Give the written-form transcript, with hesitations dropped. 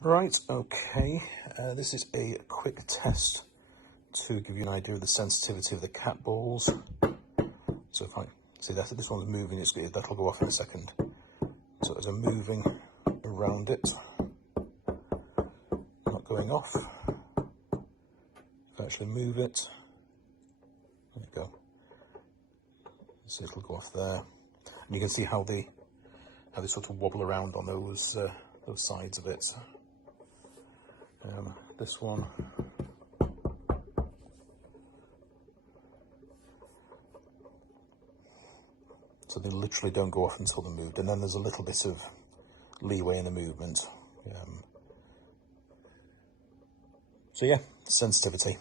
Right, okay, this is a quick test to give you an idea of the sensitivity of the cat balls. So if I see that this one's moving, that'll go off in a second. So as I'm moving around it, not going off. If I actually move it, there you go. So it'll go off there, and you can see how they sort of wobble around on those sides of it. This one, so they literally don't go off until they're moved, and then there's a little bit of leeway in the movement. So yeah, sensitivity.